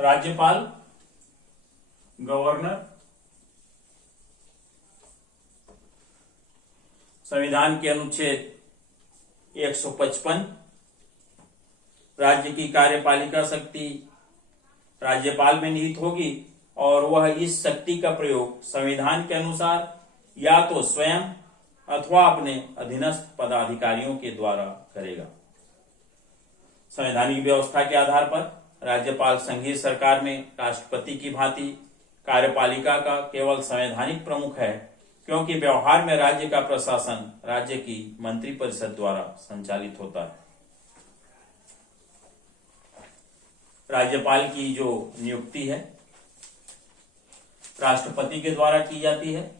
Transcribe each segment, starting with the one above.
राज्यपाल, गवर्नर, संविधान के अनुच्छेद 155, राज्य की कार्यपालिका शक्ति राज्यपाल में निहित होगी और वह इस शक्ति का प्रयोग संविधान के अनुसार या तो स्वयं अथवा अपने अधीनस्थ पदाधिकारियों के द्वारा करेगा। संवैधानिक व्यवस्था के आधार पर राज्यपाल संघीय सरकार में राष्ट्रपति की भांति कार्यपालिका का केवल संवैधानिक प्रमुख है, क्योंकि व्यवहार में राज्य का प्रशासन राज्य की मंत्रिपरिषद द्वारा संचालित होता है। राज्यपाल की जो नियुक्ति है राष्ट्रपति के द्वारा की जाती है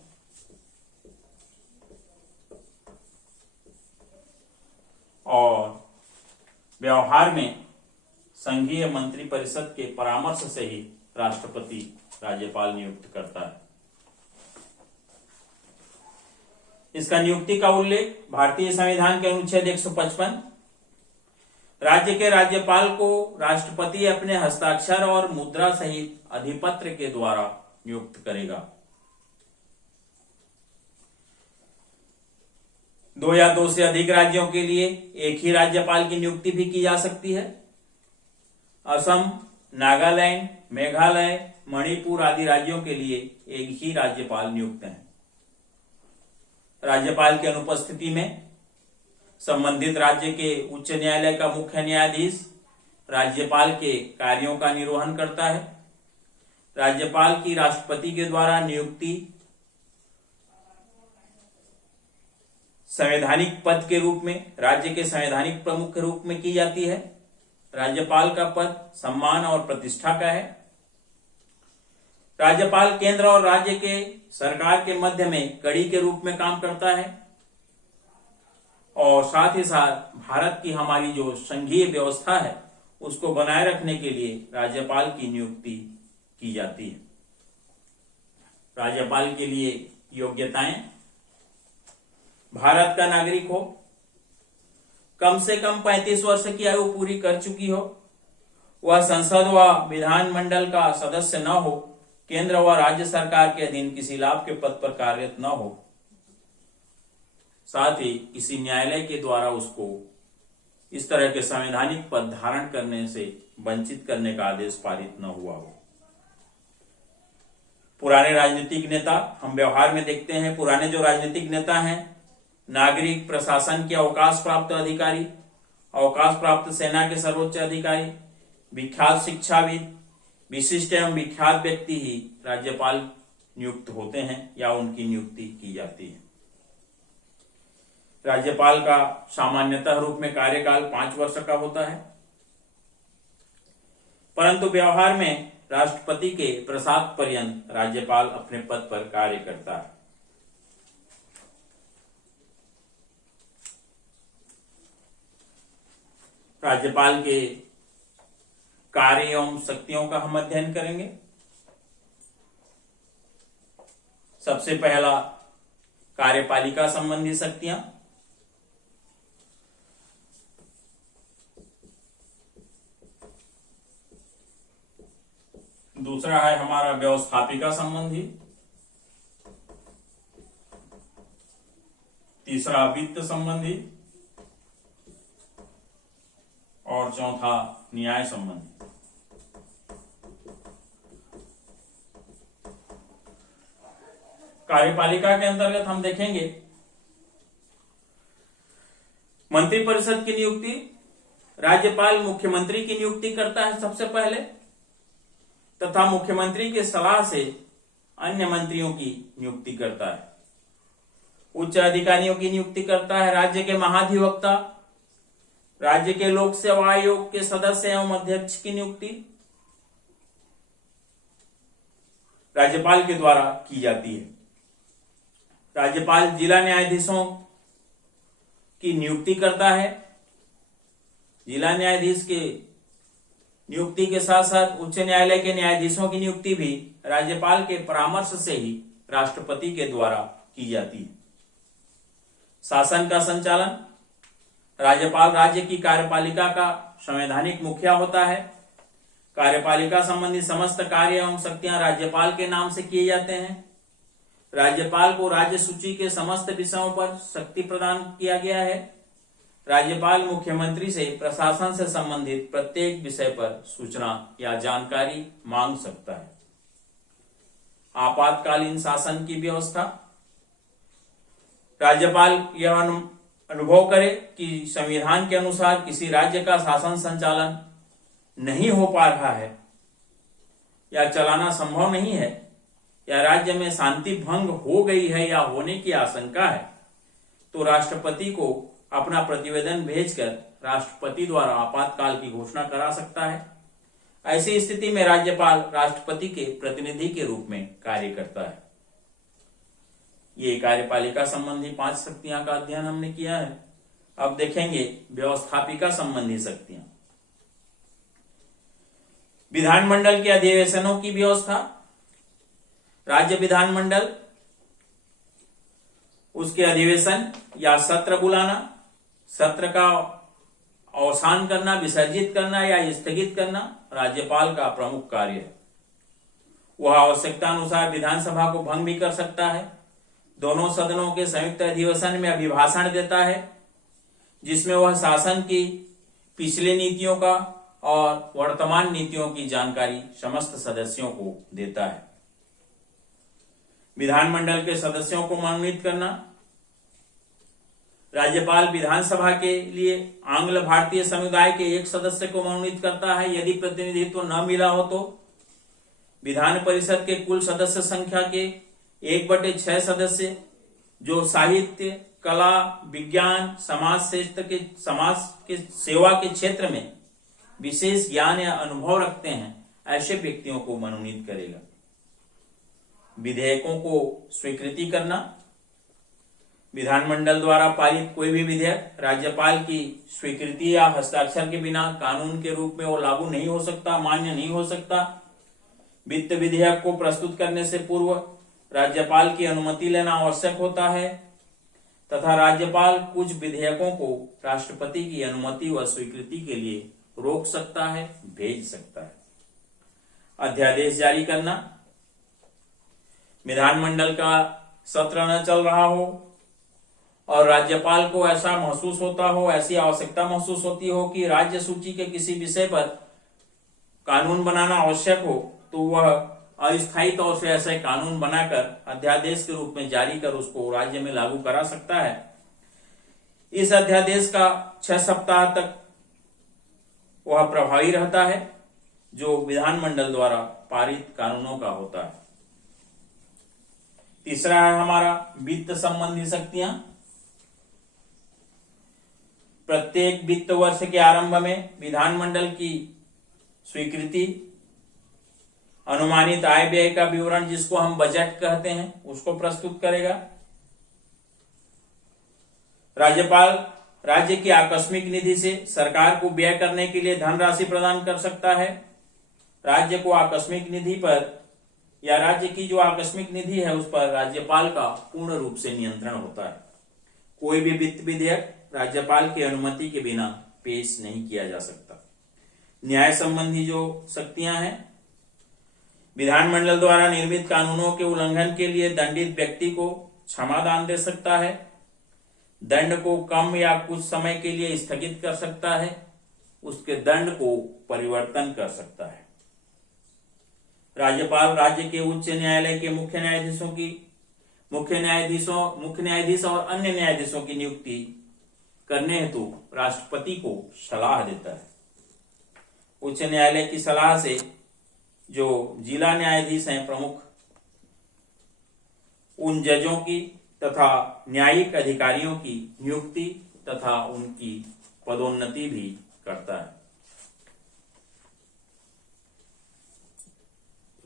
और व्यवहार में संघीय मंत्रिपरिषद के परामर्श से ही राष्ट्रपति राज्यपाल नियुक्त करता है। इसका नियुक्ति का उल्लेख भारतीय संविधान के अनुच्छेद 155, राज्य के राज्यपाल को राष्ट्रपति अपने हस्ताक्षर और मुद्रा सहित अधिपत्र के द्वारा नियुक्त करेगा। 2 या 2 से अधिक राज्यों के लिए एक ही राज्यपाल की नियुक्ति भी की जा सकती है। असम, नागालैंड, मेघालय, मणिपुर आदि राज्यों के लिए एक ही राज्यपाल नियुक्त हैं। राज्यपाल की अनुपस्थिति में संबंधित राज्य के उच्च न्यायालय का मुख्य न्यायाधीश राज्यपाल के कार्यों का निर्वहन करता है। राज्यपाल की राष्ट्रपति के द्वारा नियुक्ति संवैधानिक पद के रूप में, राज्य के संवैधानिक प्रमुख के रूप में की जाती है। राज्यपाल का पद सम्मान और प्रतिष्ठा का है। राज्यपाल केंद्र और राज्य के सरकार के मध्य में कड़ी के रूप में काम करता है और साथ ही साथ भारत की हमारी जो संघीय व्यवस्था है उसको बनाए रखने के लिए राज्यपाल की नियुक्ति की जाती है। राज्यपाल के लिए योग्यताएं: भारत का नागरिक हो, कम से कम 35 वर्ष की आयु पूरी कर चुकी हो, वह संसद व विधानमंडल का सदस्य न हो, केंद्र व राज्य सरकार के अधीन किसी लाभ के पद पर कार्यरत न हो, साथ ही किसी न्यायालय के द्वारा उसको इस तरह के संवैधानिक पद धारण करने से वंचित करने का आदेश पारित न हुआ हो। पुराने राजनीतिक नेता हम व्यवहार में देखते हैं, पुराने जो राजनीतिक नेता हैं, नागरिक, प्रशासन के अवकाश प्राप्त अधिकारी, अवकाश प्राप्त सेना के सर्वोच्च अधिकारी, विख्यात शिक्षाविद, विशिष्ट एवं विख्यात व्यक्ति ही राज्यपाल नियुक्त होते हैं या उनकी नियुक्ति की जाती है। राज्यपाल का सामान्यतः रूप में कार्यकाल 5 वर्ष का होता है, परंतु व्यवहार में राष्ट्रपति के प्रसाद पर्यंत राज्यपाल अपने पद पर कार्य करता है। राज्यपाल के कार्य एवं शक्तियों का हम अध्ययन करेंगे। सबसे पहला कार्यपालिका संबंधी शक्तियां। दूसरा है हमारा व्यवस्थापिका संबंधी। तीसरा वित्त संबंधी और चौथा न्याय संबंधी। कार्यपालिका के अंतर्गत हम देखेंगे मंत्रिपरिषद की नियुक्ति। राज्यपाल मुख्यमंत्री की नियुक्ति करता है सबसे पहले, तथा मुख्यमंत्री के सलाह से अन्य मंत्रियों की नियुक्ति करता है। उच्च अधिकारियों की नियुक्ति करता है। राज्य के महाधिवक्ता, राज्य के लोक सेवा आयोग के सदस्य एवं अध्यक्ष की नियुक्ति राज्यपाल के द्वारा की जाती है। राज्यपाल जिला न्यायाधीशों की नियुक्ति करता है। जिला न्यायाधीश के नियुक्ति के साथ साथ उच्च न्यायालय के न्यायाधीशों की नियुक्ति भी राज्यपाल के परामर्श से ही राष्ट्रपति के द्वारा की जाती है। शासन का संचालन, राज्यपाल राज्य की कार्यपालिका का संवैधानिक मुखिया होता है। कार्यपालिका संबंधी समस्त कार्य एवं शक्तियां राज्यपाल के नाम से किए जाते हैं। राज्यपाल को राज्य सूची के समस्त विषयों पर शक्ति प्रदान किया गया है। राज्यपाल मुख्यमंत्री से प्रशासन से संबंधित प्रत्येक विषय पर सूचना या जानकारी मांग सकता है। आपातकालीन शासन की व्यवस्था। राज्यपाल यह अनुभव करे कि संविधान के अनुसार किसी राज्य का शासन संचालन नहीं हो पा रहा है या चलाना संभव नहीं है, या राज्य में शांति भंग हो गई है या होने की आशंका है, तो राष्ट्रपति को अपना प्रतिवेदन भेजकर राष्ट्रपति द्वारा आपातकाल की घोषणा करा सकता है। ऐसी स्थिति में राज्यपाल राष्ट्रपति के प्रतिनिधि के रूप में कार्य करता है। ये कार्यपालिका संबंधी 5 शक्तियां का अध्ययन हमने किया है। अब देखेंगे व्यवस्थापिका संबंधी शक्तियां। विधानमंडल के अधिवेशनों की व्यवस्था। राज्य विधानमंडल उसके अधिवेशन या सत्र बुलाना, सत्र का अवसान करना, विसर्जित करना या स्थगित करना राज्यपाल का प्रमुख कार्य है। वह आवश्यकता अनुसार विधानसभा को भंग भी कर सकता है। दोनों सदनों के संयुक्त अधिवेशन में अभिभाषण देता है, जिसमें वह शासन की पिछली नीतियों का और वर्तमान नीतियों की जानकारी समस्त सदस्यों को देता है। विधानमंडल के सदस्यों को मनोनीत करना। राज्यपाल विधानसभा के लिए आंग्ल भारतीय समुदाय के एक सदस्य को मनोनीत करता है। यदि प्रतिनिधित्व न मिला हो तो विधान परिषद के कुल सदस्य संख्या के 1/6 सदस्य जो साहित्य, कला, विज्ञान, समाज के सेवा के क्षेत्र में विशेष ज्ञान या अनुभव रखते हैं, ऐसे व्यक्तियों को मनोनीत करेगा। विधेयकों को स्वीकृति करना। विधानमंडल द्वारा पारित कोई भी विधेयक राज्यपाल की स्वीकृति या हस्ताक्षर के बिना कानून के रूप में वो लागू नहीं हो सकता, मान्य नहीं हो सकता। वित्त विधेयक को प्रस्तुत करने से पूर्व राज्यपाल की अनुमति लेना आवश्यक होता है तथा राज्यपाल कुछ विधेयकों को राष्ट्रपति की अनुमति व स्वीकृति के लिए रोक सकता है, भेज सकता है। अध्यादेश जारी करना। विधानमंडल का सत्र न चल रहा हो और राज्यपाल को ऐसा महसूस होता हो, ऐसी आवश्यकता महसूस होती हो कि राज्य सूची के किसी विषय पर कानून बनाना आवश्यक हो, तो वह अस्थायी तौर से ऐसे कानून बनाकर अध्यादेश के रूप में जारी कर उसको राज्य में लागू करा सकता है। इस अध्यादेश का 6 सप्ताह तक वह प्रभावी रहता है, जो विधानमंडल द्वारा पारित कानूनों का होता है। तीसरा है हमारा वित्त संबंधी शक्तियां। प्रत्येक वित्त वर्ष के आरंभ में विधानमंडल की स्वीकृति, अनुमानित आय व्यय का विवरण जिसको हम बजट कहते हैं, उसको प्रस्तुत करेगा। राज्यपाल राज्य की आकस्मिक निधि से सरकार को व्यय करने के लिए धनराशि प्रदान कर सकता है। राज्य को आकस्मिक निधि पर या राज्य की जो आकस्मिक निधि है उस पर राज्यपाल का पूर्ण रूप से नियंत्रण होता है। कोई भी वित्त विधेयक राज्यपाल की अनुमति के बिना पेश नहीं किया जा सकता। न्याय संबंधी जो शक्तियां हैं, विधानमंडल द्वारा निर्मित कानूनों के उल्लंघन के लिए दंडित व्यक्ति को क्षमादान दे सकता है, दंड को कम या कुछ समय के लिए स्थगित कर सकता है, उसके दंड को परिवर्तन कर सकता है। राज्यपाल राज्य के उच्च न्यायालय के मुख्य न्यायाधीश और अन्य न्यायाधीशों की नियुक्ति करने हेतु राष्ट्रपति को सलाह देता है। उच्च न्यायालय की सलाह से जो जिला न्यायाधीश हैं प्रमुख, उन जजों की तथा न्यायिक अधिकारियों की नियुक्ति तथा उनकी पदोन्नति भी करता है।